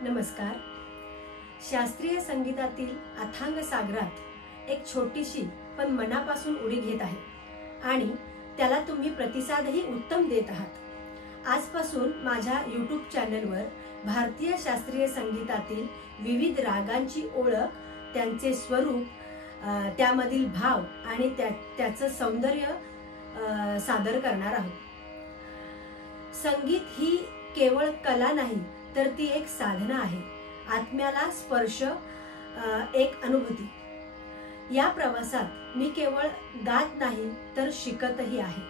नमस्कार. शास्त्रीय संगीतातील अथांग सागरात एक छोटीशी पण मनापासून उडी घेत आहे आणि त्याला तुम्ही प्रतिसादही उत्तम देत आहात. आजपासून माझ्या YouTube चॅनलवर भारतीय शास्त्रीय संगीतातील विविध रागांची ओळख, त्यांचे स्वरूप, त्यामधील भाव आणि त्याचं सौंदर्य सादर करणार आहोत. संगीत ही केवळ कला नाही तर ती एक साधना आहे, आत्म्याला स्पर्श, एक अनुभूती. या प्रवासात मी केवळ गात नाही तर शिकतही आहे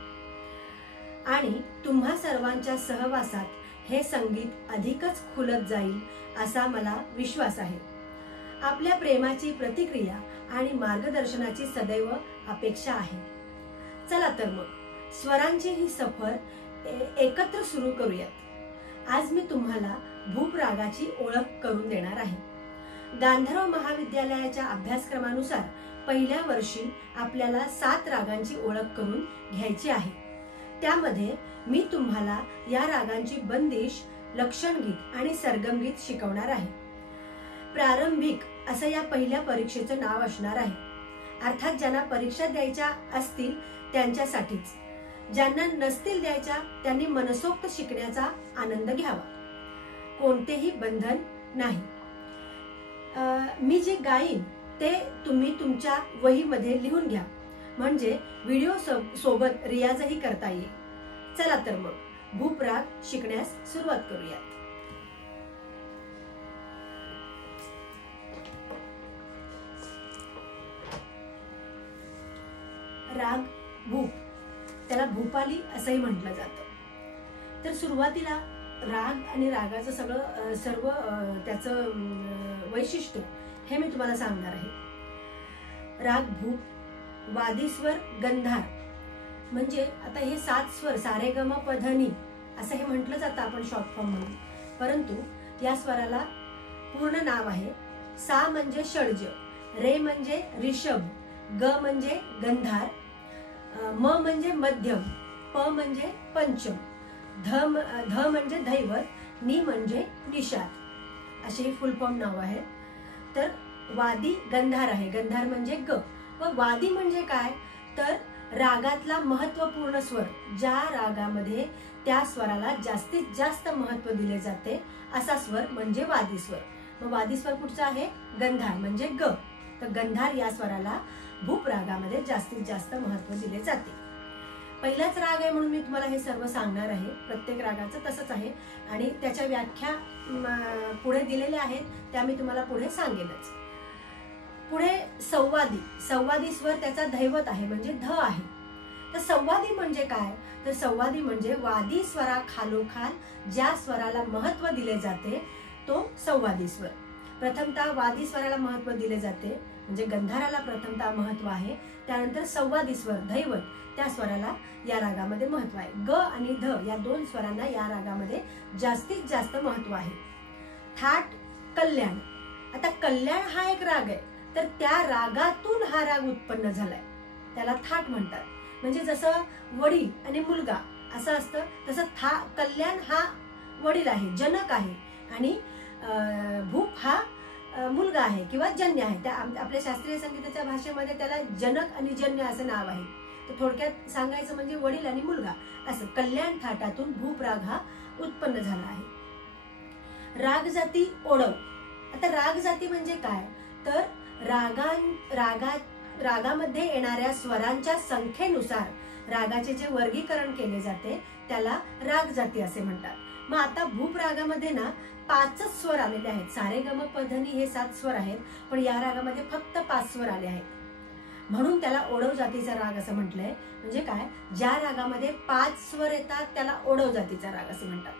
आणि तुम्हा सर्वांच्या सहवासात हे संगीत अधिकच खुलत जाईल असा मला विश्वास आहे. आपल्या प्रेमाची प्रतिक्रिया आणि मार्गदर्शनाची सदैव अपेक्षा आहे. चला तर मग स्वरांची ही सफर एकत्र सुरू करूयात. आज मी तुम्हाला भूप रागाची ओळख करून देणार आहे. गांधर्व महाविद्यालयाच्या अभ्यासक्रमानुसार पहिल्या वर्षी आपल्याला 7 रागांची ओळख करून घ्यायची आहे. त्यामध्ये मी तुम्हाला या रागांची बंदिश, लक्षणगीत आणि सरगमगीत शिकवणार आहे. प्रारंभिक असं या पहिल्या परीक्षेचं नाव असणार आहे. अर्थात ज्यांना परीक्षा द्यायच्या असतील त्यांच्यासाठीच. ज्यांना नसतील द्यायच्या त्यांनी मनसोक्त शिकण्याचा आनंद घ्यावा. कोणतेही बंधन नाही. मी जे गाईन ते तुम्ही तुमच्या वहीमध्ये लिहून घ्या, म्हणजे व्हिडिओ सोबत रियाजही करता येईल. चला तर मग भूप राग शिकण्यास सुरुवात करूयात. राग भूप, त्याला भूपाली असंही म्हटलं जातं. तर सुरुवातीला राग आणि रागाचं सर्व त्याचं वैशिष्ट्य हे मी तुम्हाला सांगणार आहे. राग भूप, वादीस्वर गंधार, म्हणजे आता हे 7 स्वर सारे ग म प ध नि असं हे म्हटलं जातं आपण शॉर्ट फॉर्म म्हणून, परंतु या स्वराला पूर्ण नाव आहे. सा म्हणजे षड्ज, रे म्हणजे ऋषभ, ग म्हणजे गंधार, म म्हणजे मध्यम, प म्हणजे पंचम, ध म्हणजे धैवत, नि म्हणजे निषाद, असे हे फुल फॉर्म नाव आहे. तर वादी गंधार आहे. गंधार म्हणजे ग. व वादी म्हणजे काय तर रागातला महत्वपूर्ण स्वर, ज्या रागामध्ये त्या स्वराला जास्तीत जास्त महत्व दिले जाते असा स्वर म्हणजे वादी स्वर. मग वादी स्वर कुठचा आहे? गंधार म्हणजे ग. तर गंधार या स्वराला भूप रागामध्ये जास्तीत जास्त महत्व दिले जाते. पहिलाच राग आहे म्हणून मी तुम्हाला हे सर्व सांगणार आहे. प्रत्येक रागाचं तसंच आहे आणि त्याच्या व्याख्या पुढे दिलेल्या आहेत, त्या मी तुम्हाला पुढे सांगेनच. पुढे संवादी. संवादी स्वर त्याचा धैवत आहे म्हणजे ध आहे. तर संवादी म्हणजे काय तर संवादी म्हणजे वादी स्वरा खालोखाल ज्या स्वराला महत्व दिले जाते तो संवादी स्वर. प्रथमतः वादी स्वराला महत्व दिले जाते म्हणजे गंधाराला प्रथमतः महत्व आहे. त्यानंतर संवादी स्वर धैवत त्या स्वराला या रागामध्ये महत्व आहे. ग आणि ध या 2 स्वरांना या रागामध्ये जास्तीत जास्त महत्व आहे. थाट कल्याण. आता कल्याण हा एक राग आहे, तर त्या रागातून हा राग उत्पन्न झालाय, त्याला थाट म्हणतात. म्हणजे जसं वडील आणि मुलगा असं असतं तसं कल्याण हा वडील आहे, जनक आहे, आणि भूप हा मुलगा आहे किंवा जन्य आहे. त्या आपल्या शास्त्रीय संगीताच्या भाषेमध्ये त्याला जनक आणि जन्य असं नाव आहे. तर थोडक्यात सांगायचं म्हणजे वडील आणि मुलगा असं कल्याण थाटातून भूप राग हा उत्पन्न झाला आहे. राग जाती ओढव. आता राग जाती म्हणजे काय तर रागामध्ये येणाऱ्या स्वरांच्या संख्येनुसार रागाचे जे वर्गीकरण केले जाते त्याला राग जाती असे म्हणतात. मग आता भूप रागामध्ये ना 5च स्वर आलेले आहेत. सारे ग म प ध नि हे 7 स्वर आहेत, पण या रागामध्ये फक्त 5 स्वर आले आहेत, म्हणून त्याला ओढव जातीचा राग असं म्हटलंय. म्हणजे काय, ज्या रागामध्ये 5 स्वर येतात त्याला ओढव जातीचा राग असे म्हणतात.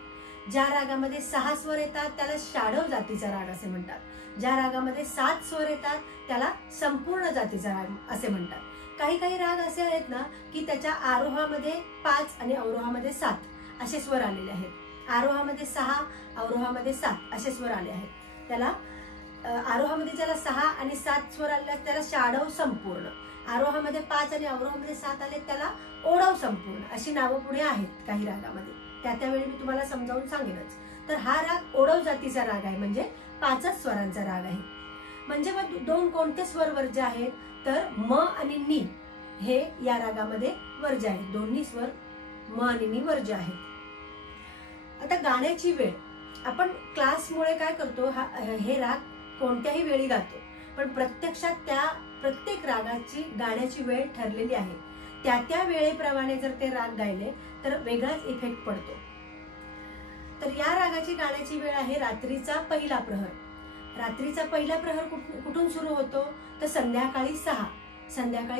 ज्या रागामध्ये 6 स्वर येतात त्याला शाढव जातीचा राग असे म्हणतात. ज्या रागामध्ये 7 स्वर येतात त्याला संपूर्ण जातीचा राग असे म्हणतात. काही राग असे आहेत ना की त्याच्या आरोहामध्ये 5 आणि अवरोहामध्ये 7 असे स्वर आलेले आहेत. आरोहामध्ये 6, अवरोहामध्ये 7 असे स्वर आले आहेत. त्याला आरोहामध्ये ज्याला 6 आणि 7 स्वर आले त्याला शाढव संपूर्ण, आरोहामध्ये 5 आणि अवरोहामध्ये 7 आले त्याला ओढव संपूर्ण, अशी नावं पुढे आहेत काही रागामध्ये. त्यावेळी मी तुम्हाला समजावून सांगेनच. तर हा राग ओडव जातीचा राग आहे, म्हणजे 5च स्वरांचा राग आहे. म्हणजे मग 2 कोणते स्वर वर्ज्य आहेत, तर म आणि नी हे या रागामध्ये वर्ज्य आहेत. दोन्ही स्वर म आणि नी वर्ज्य आहेत. आता गाण्याची वेळ, आपण क्लासमुळे काय करतो, हे राग कोणत्याही वेळी गातो, पण प्रत्यक्षात त्या प्रत्येक रागाची गाण्याची वेळ ठरलेली आहे. त्या वेळेप्रमाणे जर ते राग गायले तर वेगळाच इफेक्ट पडतो. तर या रागाची गाण्याची वेळ आहे रात्रीचा पहिला प्रहर. रात्रीचा पहिला प्रहर कुठून सुरू होतो, तर संध्याकाळी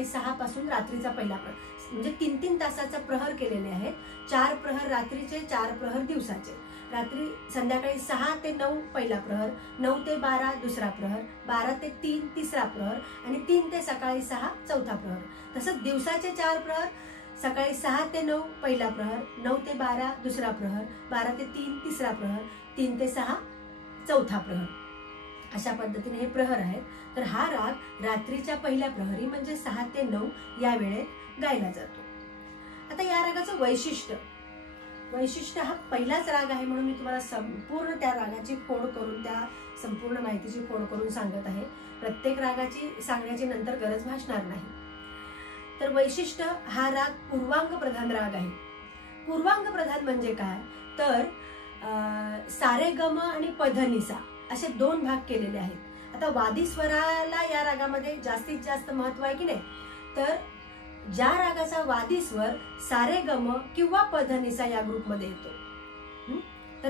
6 पासून रात्रीचा पहिला प्रहर, म्हणजे 3-3 तासाचा प्रहर केलेले आहेत. 4 प्रहर रात्रीचे, 4 प्रहर दिवसाचे. रात्री संध्याकाळी 6 ते 9 पहिला प्रहर, 9 ते 12 दुसरा प्रहर, 12 ते 3 तिसरा प्रहर आणि 3 ते सकाळी 6 चौथा प्रहर. तसंच दिवसाचे 4 प्रहर, सकाळी 6 ते 9 पहिला प्रहर, 9 ते 12 दुसरा प्रहर, 12 ते 3 तिसरा प्रहर, 3 ते 6 चौथा प्रहर. अशा पद्धतीने हे प्रहर आहेत. तर हा राग रात्रीच्या पहिल्या प्रहरी म्हणजे 6 ते 9 या वेळेत गायला जातो. आता या रागाचं वैशिष्ट्य हा पहिलाच राग आहे म्हणून मी तुम्हाला संपूर्ण त्या रागाची फोड करून, त्या संपूर्ण माहितीची फोड करून सांगत आहे. प्रत्येक रागाची सांगण्याची नंतर गरज भासणार नाही. तर वैशिष्ट्य, हा राग पूर्वांग प्रधान राग आहे. पूर्वांग प्रधान म्हणजे काय, तर सारे गम आणि पधनिसा असे 2 भाग केलेले आहेत. आता वादी स्वराला या रागामध्ये जास्तीत जास्त महत्व आहे की नाही, तर ज्या रागाचा वादी स्वर सारे गम किंवा पधनिसा या ग्रुपमध्ये येतो, तर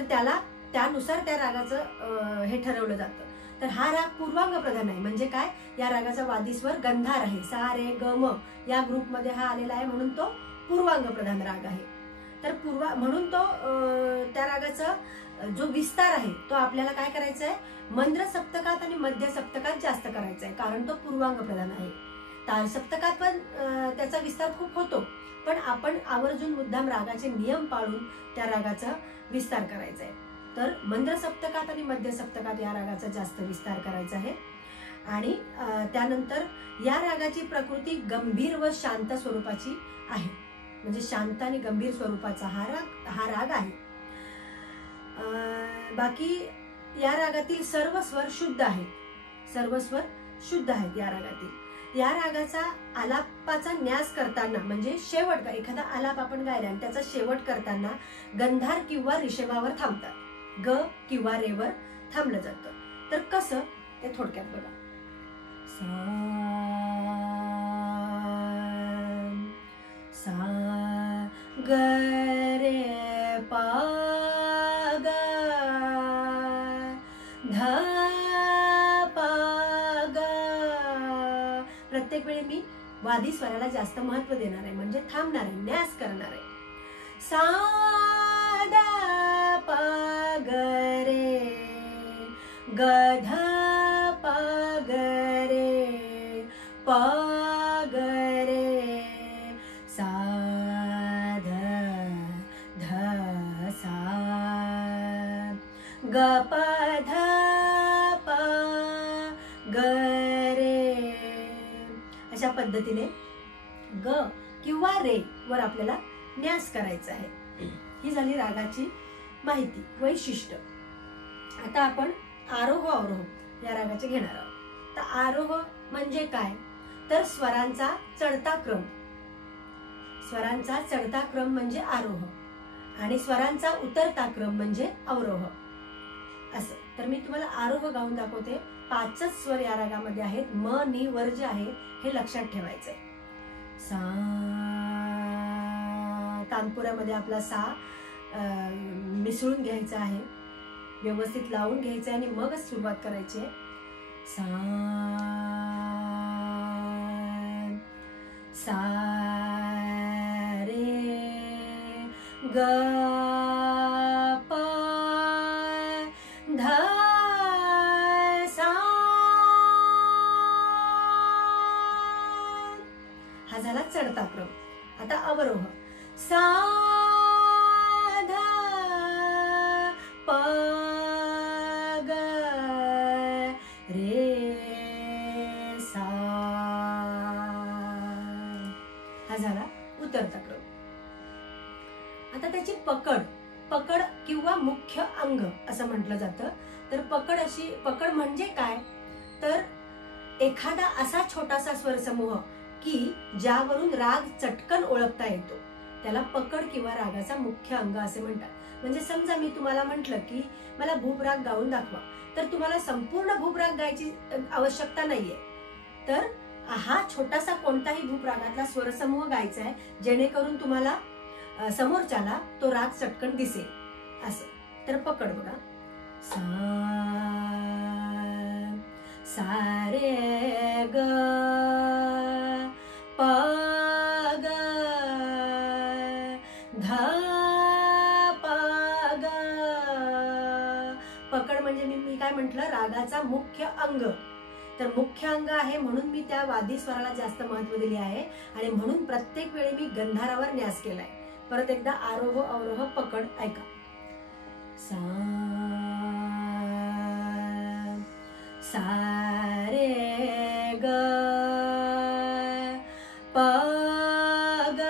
त्यानुसार त्या रागाचं हे ठरवलं जातं. तर हा राग पूर्वांग प्रधान आहे. म्हणजे काय, या रागाचा वादी स्वर गंधार आहे, सारे गम या ग्रुपमध्ये हा आलेला आहे, म्हणून तो पूर्वांग प्रधान राग आहे. तर म्हणून तो त्या रागाचा जो विस्तार आहे तो आपल्याला काय करायचा आहे, मंद्र सप्तकात आणि मध्य सप्तकात जास्त करायचा आहे, कारण तो पूर्वांग प्रधान आहे. ताल सप्तकात पण त्याचा विस्तार खूप होतो, पण आपण आवर्जून मुद्दाम रागाचे नियम पाळून त्या रागाचा विस्तार करायचा आहे. तर मंद्र सप्तकात आणि मध्य सप्तकात या रागाचा जास्त विस्तार करायचा आहे. आणि त्यानंतर या रागाची प्रकृती गंभीर व शांत स्वरूपाची आहे, म्हणजे शांत आणि गंभीर स्वरूपाचा हा राग आहे. बाकी या रागातील सर्व स्वर शुद्ध आहेत, या रागातील. या रागाचा आलापाचा न्यास करताना, म्हणजे शेवट, एखादा आलाप आपण गायला आणि त्याचा शेवट करताना गंधार किंवा ऋषभावर थांबतात, ग किंवा रेवर थांबलं जातं. तर कसं ते थोडक्यात बघा. सा ग रे पा ग ध पा ग. प्रत्येक वेळी मी वादी स्वराला जास्त महत्व देणार आहे, म्हणजे थांबणार आहे, न्यास करणार आहे. सा द प ग रे ग ध प ग रे प ग रे सा ध ध सा ग प ध प ग रे. अशा पद्धतीने ग किंवा रे वर आपल्याला न्यास करायचा आहे. ही झाली रागाची माहिती, वैशिष्ट्य. आता आपण आरोह अवरोह या रागाचे घेणार आहोत. तर आरोह म्हणजे काय, तर स्वरांचा चढता क्रम म्हणजे आरोह आणि स्वरांचा उतरता क्रम म्हणजे अवरोह असं. तर मी तुम्हाला आरोह गाऊन दाखवते. 5च स्वर या रागामध्ये आहेत, म नी वर्ज्य आहे, हे लक्षात ठेवायचंय. सा, तानपुऱ्यामध्ये आपला सा मिसळून घ्यायचा आहे, व्यवस्थित लावून घ्यायचं आणि मगच सुरुवात करायची आहे. सा सा रे ग प ध सा. हा झाला चढता क्रम. आता अवरोह. सा ध प ग रे सा. हा झाला उतरता क्रम. आता त्याची पकड किंवा मुख मुख्य अंग असं म्हटलं जातं. तर पकड म्हणजे काय, तर एखादा असा छोटासा स्वरसमूह की ज्यावरून राग चटकन ओळखता येतो त्याला पकड किंवा रागाचा मुख्य अंग असे म्हणतात. म्हणजे समजा मी तुम्हाला म्हटलं की मला भूप राग गाऊन दाखवा, तर तुम्हाला संपूर्ण भूप राग गायची आवश्यकता नाहीये. तर हा छोटासा कोणताही भूप रागातला स्वरसमूह गायचा आहे, जेणेकरून तुम्हाला समोरच्याला तो राग चटकन दिसेल असं. तर पकड बघा, सा रे ग प ग ध प ग. पकड म्हणजे मी काय म्हटलं, रागाचा मुख्य अंग. तर मुख्य अंग आहे म्हणून मी त्या वादी स्वराला जास्त महत्व दिले आहे आणि म्हणून प्रत्येक वेळी मी गंधारावर न्यास केलाय. परत एकदा आरोह अवरोह पकड ऐका. सा रे ग प ग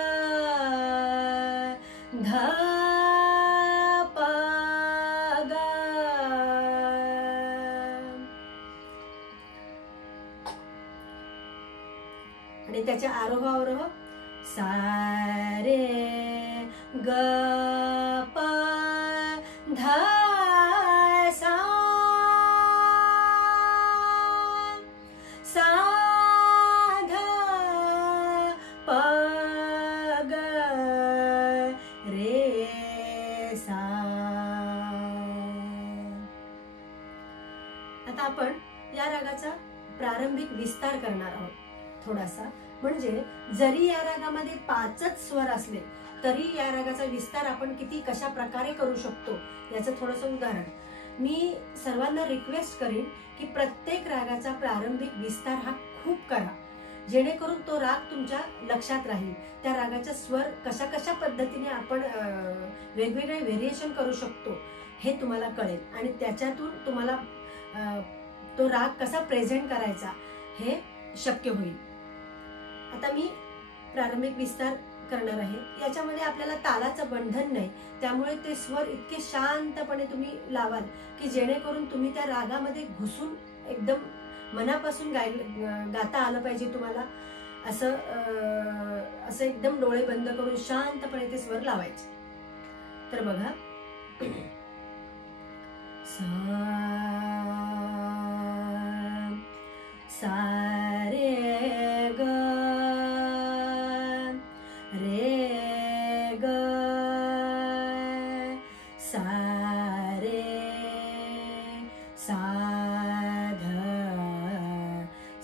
ध प ग. आणि त्याच्या आरोह अवरोह सा रे ग प ध सा सा ध प ग रे सा. आता आपण या रागाचा प्रारंभिक विस्तार करणार आहोत थोडासा. म्हणजे जरी या रागामध्ये 5च स्वर असले तरी या रागाचा विस्तार आपण किती कशा प्रकारे करू शकतो याचं थोडंसं उदाहरण. मी सर्वांना रिक्वेस्ट करीन की प्रत्येक रागाचा प्रारंभिक विस्तार हा खूप करा, जेणेकरून तो राग तुमच्या लक्षात राहील. त्या रागाचा स्वर कशा कशा पद्धतीने आपण वेगवेगळे व्हेरिएशन करू शकतो हे तुम्हाला कळेल आणि त्याच्यातून तुम्हाला तो राग कसा प्रेझेंट करायचा हे शक्य होईल. आता मी प्रारंभिक विस्तार करणार आहे. याच्यामध्ये आपल्याला तालाचं बंधन नाही, त्यामुळे ते स्वर इतके शांतपणे तुम्ही लावाल की जेणेकरून तुम्ही त्या रागामध्ये घुसून एकदम मनापासून गाता आलं पाहिजे तुम्हाला. असं एकदम डोळे बंद करून शांतपणे ते स्वर लावायचे. तर बघा, सा रे ग रे ग सा रे सा ध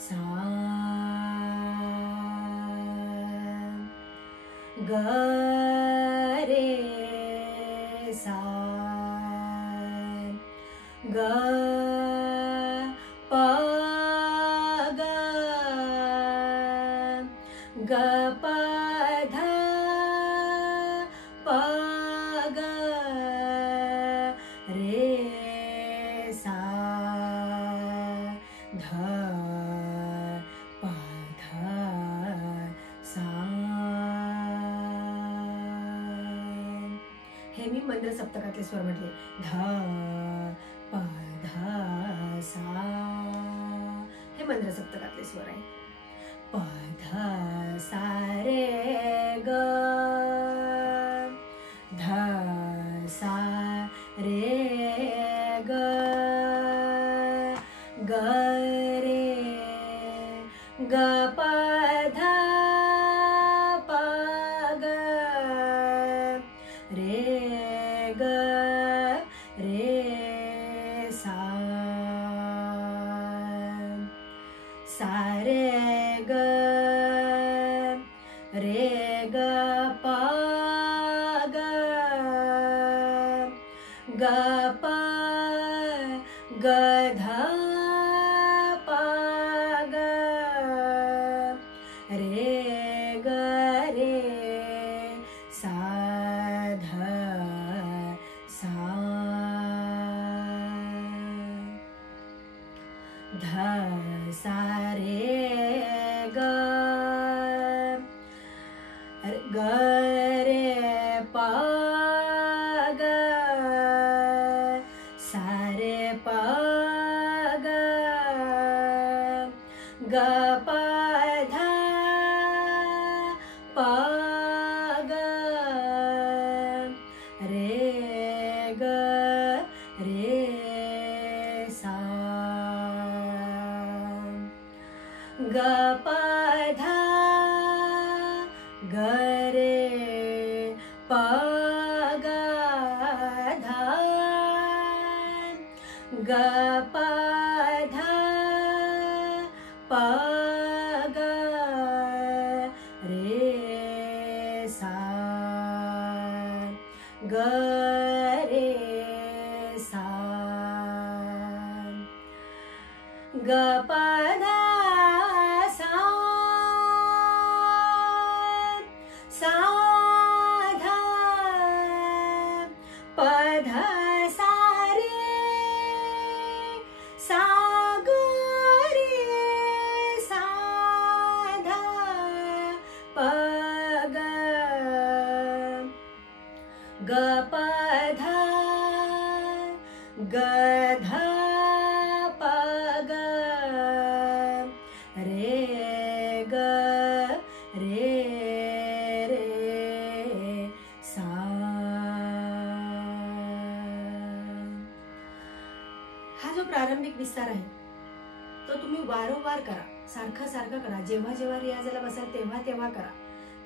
सा ग रे सा ग प ग ग प ध प ग रे सा ध प ध सा. हे मी मंद्र सप्तकातले स्वर म्हटले. ध प ध सा हे मंद्र सप्तकातले स्वर आहे. प ध सा रे ग ध सा रे ग ग रे ग प ध प ग रे ग रे सा. सा रे ग रे ग प ग ग प ग ध प ग रे ग रे सा ध सा ध सा रे ग ग रे प ग प ग ग प ध प ग रे ग रे सा ग प ध ग रे प ग ध ग प ध प ग रे सा ग रे सा ग प ध सा सा ध प ध सा रे सा ग रे सा ध प ग ग प ध ग ध प ग रे ग रे रे सा हा जो प्रारंभिक विस्तार आहे तो तुम्ही वारंवार करा, सारखा सारखा करा. जेव्हा जेव्हा रियाजाला बसाल तेव्हा तेव्हा करा.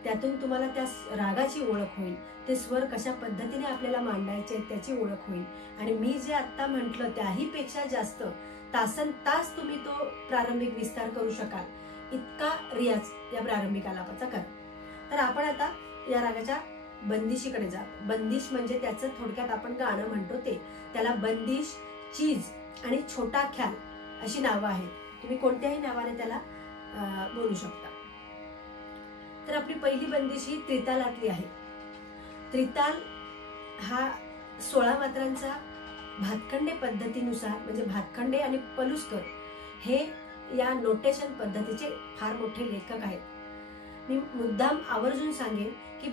त्यातून तुम्हाला त्या रागाची ओळख होईल, ते स्वर कशा पद्धतीने आपल्याला मांडायचे त्याची ओळख होईल. आणि मी जे आत्ता म्हटलं त्याही पेक्षा जास्त तासन तास तुम्ही तो प्रारंभिक विस्तार करू शकाल इतका रियाज या प्रारंभिक आलापाचा करा. तर आपण आता या रागाच्या बंदिशीकडे जा. बंदिश म्हणजे त्याचं थोडक्यात आपण गाणं म्हणतो ते. त्याला बंदिश, चीज आणि छोटा ख्याल अशी नावं आहेत. तुम्ही कोणत्याही नावाने त्याला बोलू शकता. तर आपली पहिली बंदिश ही त्रितालातली आहे. त्रिताल हा 16 मात्रांचा भातखंडे पद्धतीनुसार, म्हणजे भातखंडे आणि पलुस्कर हे या नोटेशन पद्धतीचे फार मोठे लेखक आहेत. मी मुद्दाम आवर्जून सांगेन की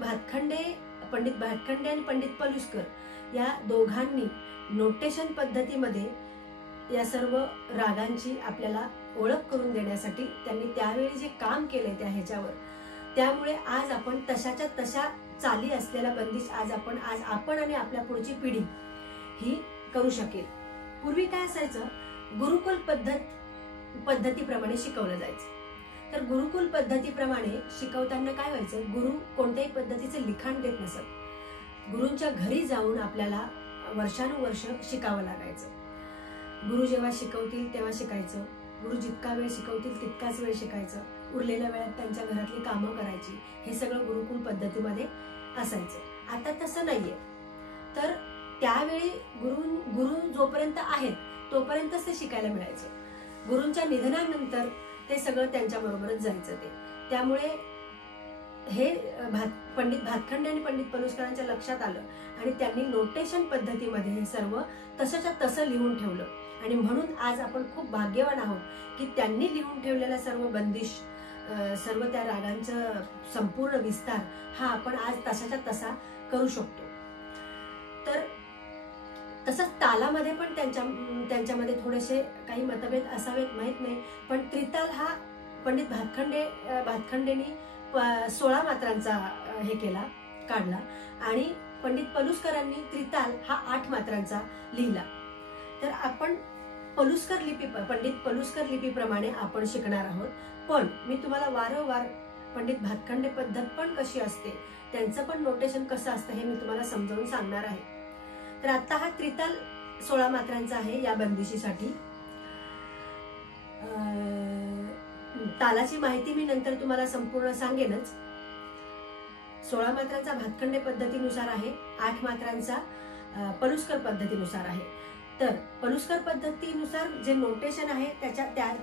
पंडित भातखंडे आणि पंडित पलुस्कर या दोघांनी नोटेशन पद्धतीमध्ये या सर्व रागांची आपल्याला ओळख करून देण्यासाठी त्यांनी त्यावेळी जे काम केले त्या ह्याच्यावर, त्यामुळे आज आपण तशाच्या तशा चाली असलेला बंदिश आज आपण आणि आपल्या पुढची पिढी ही करू शकेल. पूर्वी काय असायचं, गुरुकुल पद्धतीप्रमाणे शिकवलं जायचं. तर गुरुकुल पद्धतीप्रमाणे शिकवताना काय व्हायचं, गुरु कोणत्याही पद्धतीचं लिखाण देत नसत. गुरूंच्या घरी जाऊन आपल्याला वर्षानुवर्ष शिकावं लागायचं. गुरु जेव्हा शिकवतील तेव्हा शिकायचं. गुरु जितका वेळ शिकवतील तितकाच वेळ शिकायचं. उरलेल्या वेळात त्यांच्या घरातली कामं करायची. हे सगळं गुरुकुल पद्धतीमध्ये असायचं. आता तसं नाहीये. तर त्यावेळी गुरु जोपर्यंत आहेत तोपर्यंतच ते शिकायला मिळायचं. गुरूंच्या निधनानंतर ते सगळं त्यांच्या बरोबरच जायचं ते. त्यामुळे हे पंडित भातखंडे आणि पंडित पलुस्करांच्या लक्षात आलं आणि त्यांनी नोटेशन पद्धतीमध्ये हे सर्व तसंच्या तसं लिहून ठेवलं. आणि म्हणून आज आपण खूप भाग्यवान आहोत की त्यांनी लिहून ठेवलेला सर्व बंदिश, सर्व त्या रागांचं संपूर्ण विस्तार हा आपण आज तसाच्या तसा करू शकतो. तर तसंच तालामध्ये पण त्यांच्यामध्ये थोडेसे काही मतभेद असावेत माहित नाही, पण त्रिताल हा पंडित भातखंडेनी 16 मात्रांचा हे काढला आणि पंडित पलुस्करांनी त्रिताल हा 8 मात्रांचा लिहिला. तर आपण पंडित पलुस्कर लिपीप्रमाणे आपण शिकणार आहोत. पण मी तुम्हाला वारंवार पंडित भातखंडे पद्धत पण कशी असते, त्यांचं पण नोटेशन कसं असतं हे मी तुम्हाला समजावून सांगणार आहे. तर आता हा त्रिताल 16 मात्रांचा आहे. या बंदिशीसाठी तालाची माहिती मी नंतर तुम्हाला संपूर्ण सांगेनच. 16 मात्रांचा भातखंडे पद्धतीनुसार आहे, 8 मात्रांचा पलुस्कर पद्धतीनुसार आहे. तर पलुस्कर पद्धतीनुसार जे नोटेशन आहे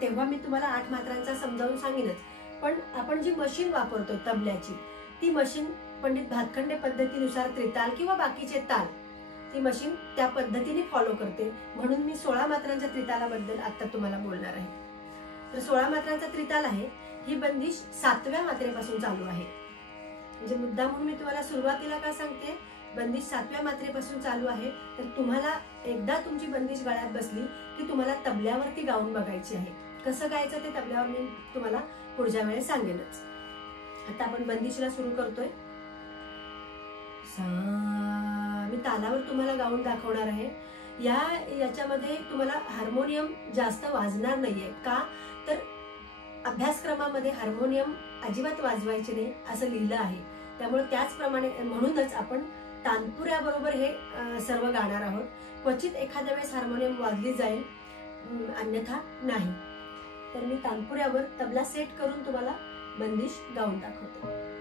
तेव्हा मी तुम्हाला 8 मात्रांचा समजावून सांगेनच. पण आपण जी मशीन वापरतो तबल्याची, ती मशीन पंडित भातखंडे पद्धतीनुसार त्रिताल किंवा बाकीचे ताल ती मशीन त्या पद्धतीने फॉलो करते. म्हणून मी 16 मात्रांच्या त्रितालाबद्दल आता तुम्हाला बोलणार आहे. तर 16 मात्रांचा त्रिताल आहे. ही बंदिश 7व्या मात्रेपासून चालू आहे. म्हणजे मुद्दा म्हणून मी तुम्हाला सुरुवातीला काय सांगते, बंदिश 7व्या मात्रेपासून चालू आहे. तर तुम्हाला एकदा तुमची बंदिश गळ्यात बसली की तुम्हाला तबल्यावरती गाऊन बघायची आहे. कसं गायचं ते तबल्यावर मी तुम्हाला पुढच्या वेळेस सांगेनच. आता आपण बंदिशला सुरू करतोय. सा, मी तालावर तुम्हाला गाऊन दाखवणार आहे. याच्यामध्ये तुम्हाला हार्मोनियम जास्त वाजणार नाहीये. का तर अभ्यासक्रमामध्ये हार्मोनियम अजिबात वाजवायचे नाही असं लिहिलं आहे. त्यामुळे त्याचप्रमाणे म्हणूनच आपण तानपुऱ्याबरोबर हे सर्व गाणार आहोत. क्वचित एखाद्या वेळेस हार्मोनियम वाजली जाईल, अन्यथा नाही. तर मी तानपुऱ्यावर तबला सेट करून तुम्हाला बंदिश गाऊन दाखवते.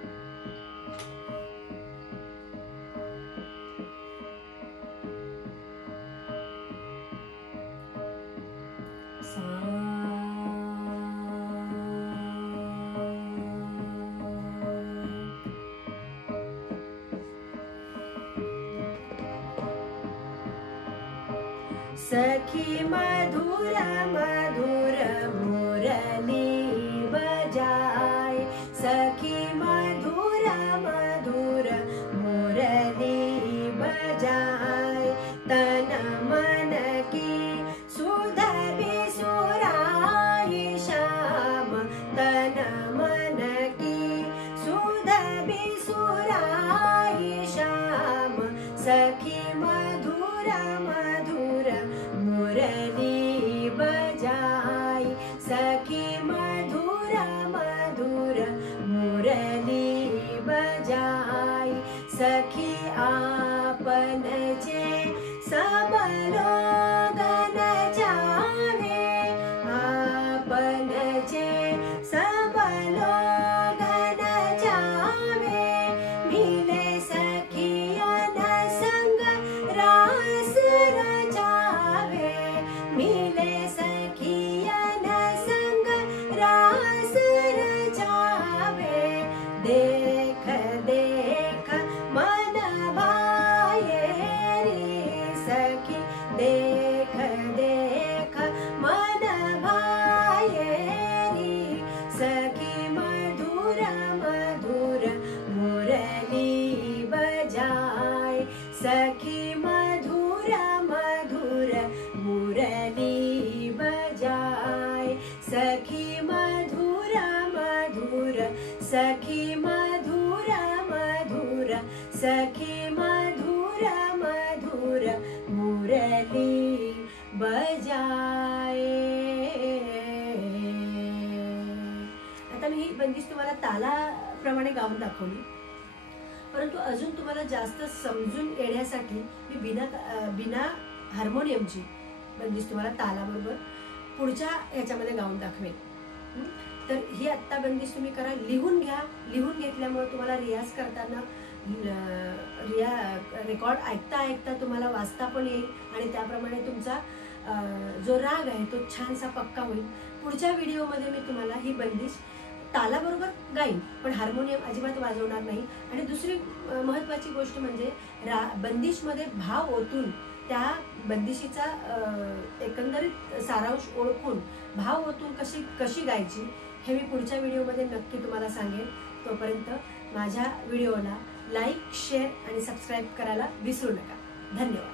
सखी मधुर मधुर मुरली बजाए, सखी मधुर मधुर मुरली बजाए, तन मन की सुध बिसुराई श्याम, तन मन की सुध बिसुराई श्याम, सखी मधुर मधुर मुरली बजाई, सखी मधुर मधुर मुरली बजाई, सखी आपन जे सब लोगन जावे, आपन जे सब लोगन जावे, मिले सखियन संग रास रचावे, मिले सखियन संग रास रचावे, देख देख मन भाए रे सखी, देख देख मन भाए रे सखी, मधुर मधुर मुरली बजाए, सखी मधुर मधुर मुरली बजाए, सखी मधुर मधुर, सखी मधुर मधुर, सखी मधुर मधुर मुरली बजाए. आता मी ही बंदिश तुम्हाला तालाप्रमाणे गाऊन दाखवली, परंतु अजून तुम्हाला जास्त समजून येण्यासाठी मी बिना हार्मोनियमची बंदिश तुम्हाला तालाबरोबर पुढच्या ह्याच्यामध्ये गाऊन दाखवेन. तर ही आत्ता बंदिश तुम्ही करा, लिहून घ्या. लिहून घेतल्यामुळे तुम्हाला रियाज करताना रेकॉर्ड ऐकता ऐकता तुम्हाला वाचता पण येईल आणि त्याप्रमाणे तुमचा जो राग आहे तो छानसा पक्का होईल. पुढच्या व्हिडिओमध्ये मी तुम्हाला ही बंदिश तालाबरोबर गाईन, पण हार्मोनियम अजिबात वाजवणार नाही. आणि दुसरी महत्त्वाची गोष्ट म्हणजे बंदिशमध्ये भाव ओतून त्या बंदिशीचा एकंदरीत सारांश ओळखून भाव ओतून कशी गायची हे मी पुढच्या व्हिडिओमध्ये नक्की तुम्हाला सांगेन. तोपर्यंत माझ्या व्हिडिओला लाईक, शेअर आणि सबस्क्राईब करायला विसरू नका. धन्यवाद.